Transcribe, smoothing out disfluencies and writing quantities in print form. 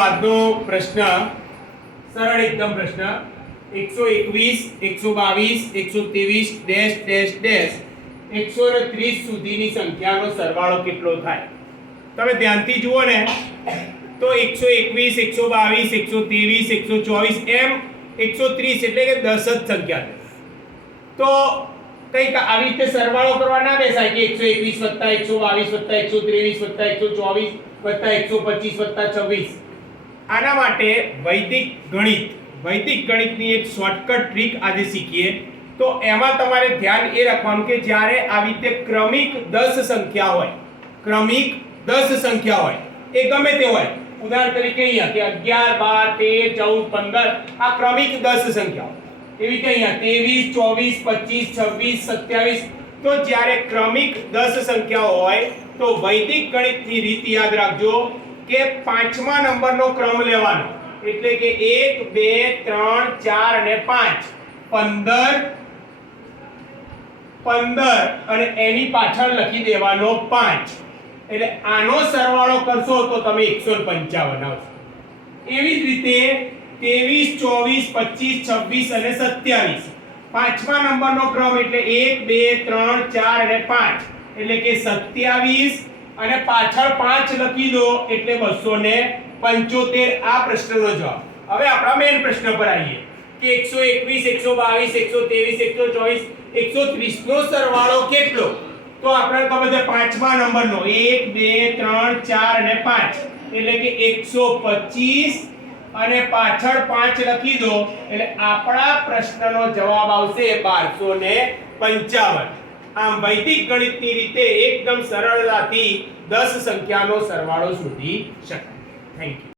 આજનો પ્રશ્ન સરળ એકદમ પ્રશ્ન 121 122 123 ડેશ ડેશ ડેશ 130 સુધીની સંખ્યાનો સરવાળો કેટલો થાય? તમે ધ્યાનથી જુઓ ને તો 121 122 123 124 એમ 130 એટલે કે 10 જ સંખ્યા છે. તો કઈક આવી રીતે સરવાળો કરવા ના બેસાય કે 121 122 123 124 125 આના માટે વૈદિક ગણિતની એક શોર્ટકટ ટ્રીક આજે શીખીએ. તો એમાં તમારે ધ્યાન એ રાખવાનું કે જ્યારે આવી રીતે ક્રમિક 10 સંખ્યા હોય, ક્રમિક 10 સંખ્યા હોય, એ ગમે તે હોય, ઉદાહરણ તરીકે અહીંયા કે 11 12 13 14 15 આ ક્રમિક 10 સંખ્યાઓ, એવી કે અહીંયા 23 24 25 26 27. તો જ્યારે ક્રમિક 10 સંખ્યાઓ હોય તો વૈદિક ગણિતની રીત યાદ રાખજો કે પાંચમા નંબરનો ક્રમ લેવાનો, એટલે કે 1 2 3 4 અને 5 15 અને એની પાછળ લખી દેવાનો 5. એટલે આનો સરવાળો કરશો તો તમે 155 આવશે. એવી જ રીતે 23 24 25 26 અને 27 પાંચમા નંબરનો ક્રમ એટલે 1 2 3 4 અને 5 એટલે કે 27 અને પાછળ 5 લખી દો એટલે 275. આ પ્રશ્નનો જવાબ. હવે આપણા મેઈન પ્રશ્ન પર આવીએ કે 121 122 123 124 130 નો સરવાળો કેટલો? તો આપણે ખબર છે પાંચમા નંબરનો 1 2 3 4 અને 5 એટલે કે 125 અને પાછળ 5 લખી દો એટલે આપણા પ્રશ્નનો જવાબ આવશે 1255. આમ વૈદિક ગણિતની રીતે એકદમ સરળતાથી 10 સંખ્યાનો સરવાળો શોધી શકાય. Thank you.